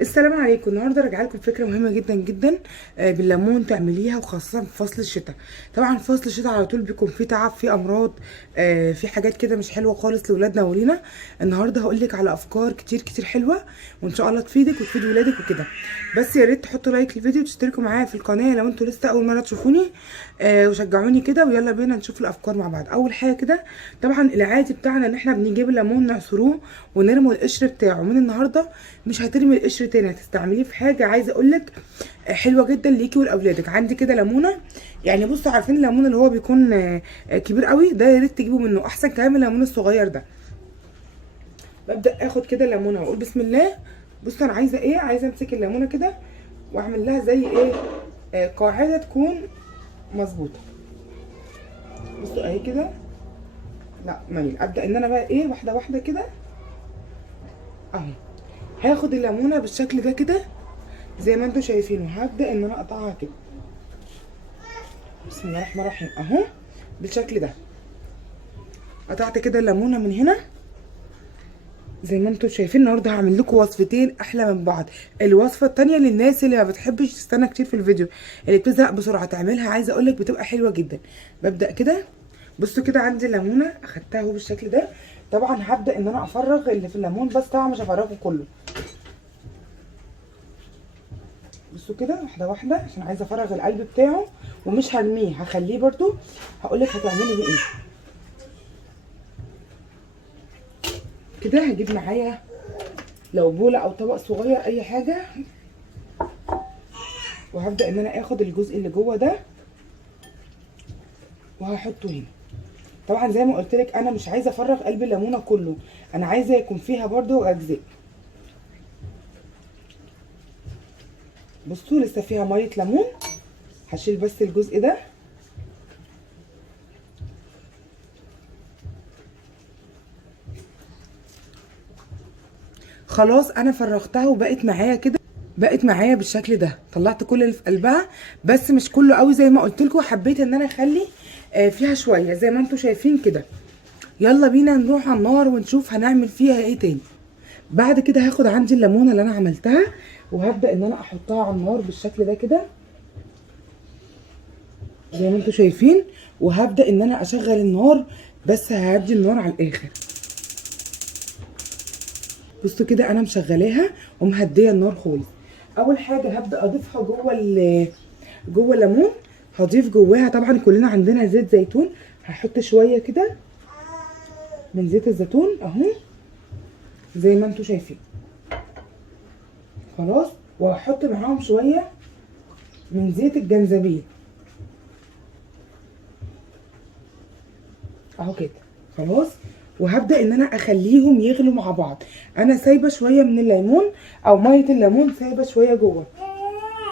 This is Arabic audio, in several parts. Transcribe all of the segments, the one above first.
السلام عليكم. النهارده راجعه لكم فكره مهمه جدا جدا، بالليمون تعمليها، وخاصه في فصل الشتاء. طبعا في فصل الشتاء على طول بيكون في تعب، في امراض، في حاجات كده مش حلوه خالص لاولادنا ولينا. النهارده هقول لك على افكار كتير كتير حلوه، وان شاء الله تفيدك وتفيد ولادك وكده. بس يا ريت تحطوا لايك للفيديو وتشتركوا معايا في القناه لو انتوا لسه اول مره تشوفوني، وشجعوني كده، ويلا بينا نشوف الافكار مع بعض. اول حاجه كده، طبعا العادي بتاعنا ان احنا بنجيب الليمون نعصروه ونرمي القشر بتاعه. من النهارده مش هترمي القشر تاني، هتستعمليه في حاجه عايزه اقول لك حلوه جدا ليكي ولاولادك. عندي كده ليمونه، يعني بصوا عارفين الليمون اللي هو بيكون كبير قوي ده، يا ريت تجيبوا منه، احسن كمان من الليمون الصغير ده. ببدا اخد كده ليمونه واقول بسم الله. بصوا انا عايزه ايه، عايزه امسك الليمونه كده واعمل لها زي ايه، قاعده تكون مظبوطه. بصوا اهي كده، لا مايل. ابدا ان انا بقى ايه، واحده واحده كده اهو. هاخد الليمونه بالشكل ده كده زي ما انتم شايفينه، هبدا ان انا اقطعها كده. بسم الله الرحمن الرحيم اهو بالشكل ده. قطعت كده الليمونه من هنا زي ما انتم شايفين. النهارده هعمل لكم وصفتين احلى من بعض. الوصفه التانية للناس اللي ما بتحبش تستنى كتير في الفيديو، اللي بتزهق بسرعه تعملها، عايزه اقول لك بتبقى حلوه جدا. ببدا كده، بصوا كده عندي الليمونه اخدتها اهو بالشكل ده. طبعا هبدا ان انا افرغ اللي في الليمون، بس طبعا مش هفرغه كله. بصوا كده واحده واحده، عشان عايزه افرغ القلب بتاعه ومش هرميه، هخليه برده. هقول لك هتعملي بيه ايه. كده هجيب معايا لو بوله او طبق صغير اي حاجه، وهبدا ان انا اخد الجزء اللي جوه ده وهحطه هنا. طبعا زي ما قلت لك انا مش عايزه افرغ قلب الليمونه كله، انا عايزه يكون فيها برده اجزاء. بصوا لسه فيها ميه ليمون، هشيل بس الجزء ده. خلاص انا فرغتها وبقت معايا كده، بقت معايا بالشكل ده. طلعت كل اللي في قلبها، بس مش كله قوي زي ما قلت لكم، حبيت ان انا اخلي فيها شويه زي ما انتم شايفين كده. يلا بينا نروح على النار ونشوف هنعمل فيها ايه تاني. بعد كده هاخد عندي الليمونه اللي انا عملتها، وهبدا ان انا احطها على النار بالشكل ده كده زي ما انتم شايفين. وهبدا ان انا اشغل النار، بس ههدي النار على الاخر. بصوا كده انا مشغلاها ومهديه النار خالص. اول حاجه هبدا اضيفها جوه الليمون. هضيف جواها، طبعا كلنا عندنا زيت زيتون، هحط شويه كده من زيت الزيتون اهو زي ما انتم شايفين. خلاص، وهحط معاهم شويه من زيت الجنزبيل اهو كده. خلاص، وهبدا ان انا اخليهم يغلوا مع بعض. انا سايبه شويه من الليمون او ميه الليمون، سايبه شويه جوه.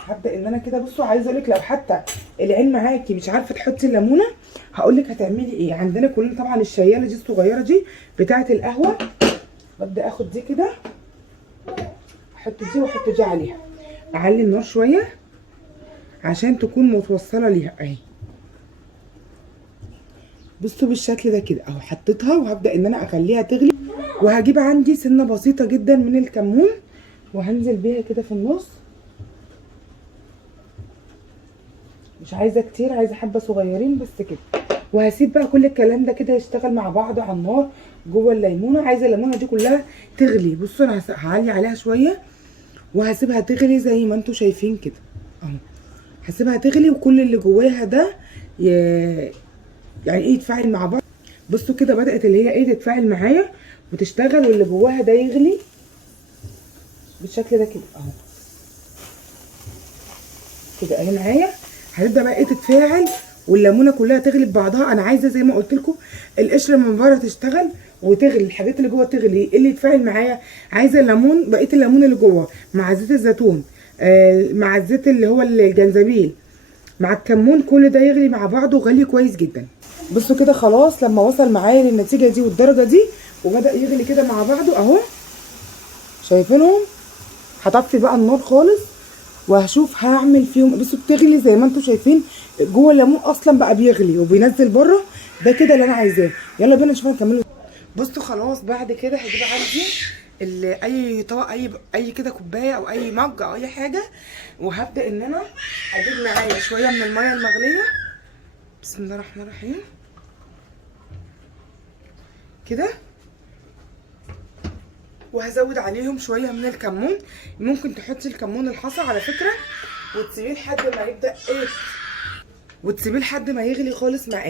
هبدا ان انا كده، بصوا عايزه اقول لك لو حتى العين معاكي مش عارفه تحطي الليمونه، هقول لك هتعملي ايه. عندنا كلنا طبعا الشياله دي الصغيره دي بتاعه القهوه. ببدا اخد دي كده، احط دي واحط دي عليها، اعلي النار شويه عشان تكون متوصله ليها اهي. بصوا بالشكل ده كده اهو، حطيتها وهبدا ان انا اخليها تغلي. وهجيب عندي سنه بسيطه جدا من الكمون وهنزل بيها كده في النص. مش عايزه كتير، عايزه حبه صغيرين بس كده. وهسيب بقى كل الكلام ده كده يشتغل مع بعضه على النار جوه الليمونه. عايزه الليمونه دي كلها تغلي. بصوا انا هعلي عليها شويه وهسيبها تغلي زي ما انتم شايفين كده اهو. هسيبها تغلي وكل اللي جواها ده يعني ايه يتفاعل مع بعض. بصوا كده بدات اللي هي ايه تتفاعل معايا وتشتغل، واللي جواها ده يغلي بالشكل ده كده اهو. كده اهي معايا، هتبدا بقى ايه تتفاعل والليمونه كلها تغلي ببعضها. انا عايزه زي ما قلت لكم القشره من بره تشتغل وتغلي، الحاجات اللي جوه تغلي. ايه اللي يتفاعل معايا؟ عايزه الليمون، بقيه الليمون اللي جوه مع زيت الزيتون، مع الزيت اللي هو الجنزبيل، مع الكمون، كل ده يغلي مع بعضه وغلي كويس جدا. بصوا كده خلاص لما وصل معايا للنتيجه دي والدرجه دي وبدا يغلي كده مع بعضه اهو، شايفينهم. هطفي بقى النار خالص وهشوف هعمل فيهم. بصوا بتغلي زي ما انتم شايفين، جوه الليمون اصلا بقى بيغلي وبينزل بره. ده كده اللي انا عايزاه. يلا بينا نشوف هنكمله. بصوا خلاص بعد كده هجيب عندي اي طبق، اي كده كوبايه او اي مج او اي حاجه. وهبدا ان انا اجيب معايا شويه من الميه المغليه، بسم الله الرحمن الرحيم كده، وهزود عليهم شويه من الكمون. ممكن تحطي الكمون الحصى على فكره، وتسيبيه لحد ما يبدا وتسيبيه لحد ما يغلي خالص مع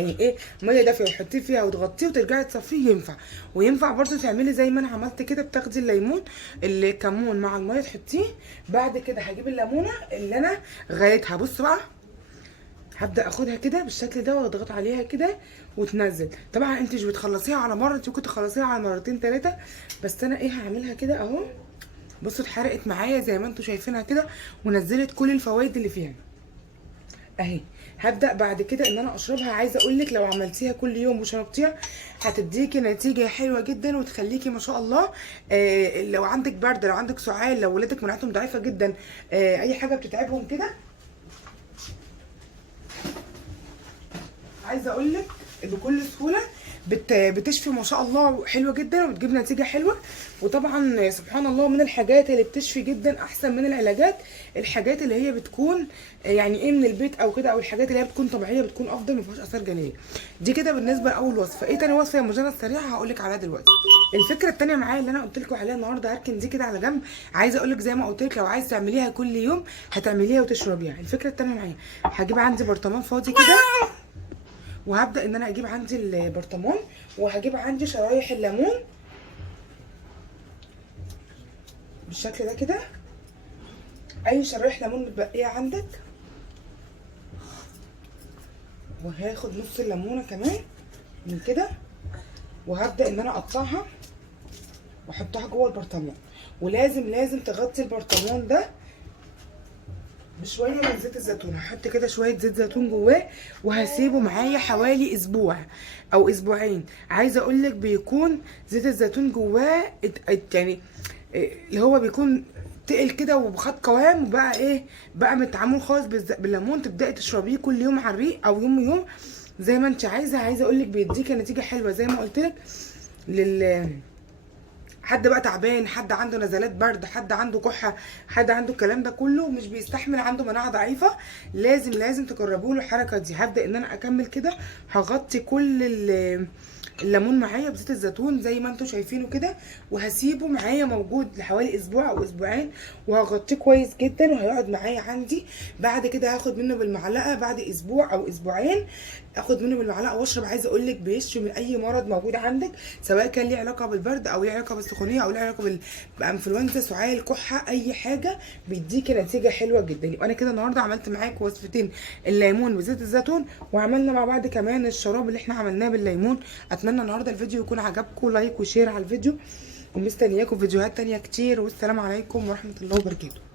ميه دافيه، وتحطيه فيها وتغطيه وترجعي تصفيه. ينفع. وينفع برضو تعملي زي ما انا عملت كده، بتاخدي الليمون الكمون مع الميه تحطيه. بعد كده هجيب الليمونه اللي انا غليتها، بصوا بقى، هبدا اخدها كده بالشكل ده واضغط عليها كده وتنزل. طبعا انت مش بتخلصيها على مره، انت ممكن تخلصيها على مرتين 3، بس انا هعملها كده اهو. بصوا اتحرقت معايا زي ما انتم شايفينها كده، ونزلت كل الفوائد اللي فيها اهي. هبدا بعد كده ان انا اشربها. عايزه اقول لك لو عملتيها كل يوم وشربتيها هتديكي نتيجه حلوه جدا، وتخليكي ما شاء الله. لو عندك برد، لو عندك سعال، لو ولادك مناعتهم ضعيفه جدا، اي حاجه بتتعبهم كده، عايزه اقول لك بكل سهوله بتشفي ما شاء الله، حلوه جدا وبتجيب نتيجه حلوه. وطبعا سبحان الله، من الحاجات اللي بتشفي جدا احسن من العلاجات، الحاجات اللي هي بتكون يعني من البيت او كده، او الحاجات اللي هي بتكون طبيعيه بتكون افضل، ما فيهاش اثار جانبيه. دي كده بالنسبه لاول وصفه. تاني وصفه يا مجنى السريعه هقول لك عليها دلوقتي. الفكره التانيه معايا اللي انا قلت لكم عليها النهارده، هركن دي كده على جنب. عايزه اقول لك زي ما قلت لك، لو عايز تعمليها كل يوم هتعمليها وتشربيها. الفكره التانيه معايا، هجيب عندي برطمان فاضي كده، وهبدا ان انا اجيب عندي البرطمان، وهجيب عندي شرايح الليمون بالشكل ده كده، اي شرايح ليمون متبقيه عندك. وهاخد نص الليمونه كمان من كده، وهبدا ان انا اقطعها واحطها جوه البرطمان. ولازم تغطي البرطمان ده بشويه من زيت الزيتون. هحط كده شويه زيت زيتون جواه، وهسيبه معايا حوالي اسبوع او اسبوعين. عايزه اقول لك بيكون زيت الزيتون جواه يعني اللي هو بيكون تقل كده وخد قوام، وبقى بقى متعامل خالص بالليمون. تبداي تشربيه كل يوم على الريق او يوم زي ما انت عايزه. عايزه اقول لك بيديكي نتيجه حلوه زي ما قلت لك حد بقى تعبان، حد عنده نزلات برد، حد عنده كحه، حد عنده الكلام ده كله مش بيستحمل، عنده مناعه ضعيفه، لازم تجربوا له الحركه دي. هبدا ان انا اكمل كده، هغطي كل الليمون معايا بزيت الزيتون زي ما انتم شايفينه كده، وهسيبه معايا موجود لحوالي اسبوع او اسبوعين، وهغطيه كويس جدا، وهيقعد معايا عندي. بعد كده هاخد منه بالمعلقه بعد اسبوع او اسبوعين، اخد منه بالمعلقه واشرب. عايزه اقول لك بيشفي من اي مرض موجود عندك، سواء كان ليه علاقه بالبرد او ليه علاقه بالسخونيه او ليه علاقه بالانفلونزا، سعال، كحه، اي حاجه، بيديكي نتيجه حلوه جدا. يبقى انا كده النهارده عملت معاكم وصفتين، الليمون بزيت الزيتون، وعملنا مع بعض كمان الشراب اللي احنا عملناه بالليمون. اتمنى النهارده الفيديو يكون عجبكم، لايك وشير على الفيديو، ومستنياكم فيديوهات تانية كتير. والسلام عليكم ورحمه الله وبركاته.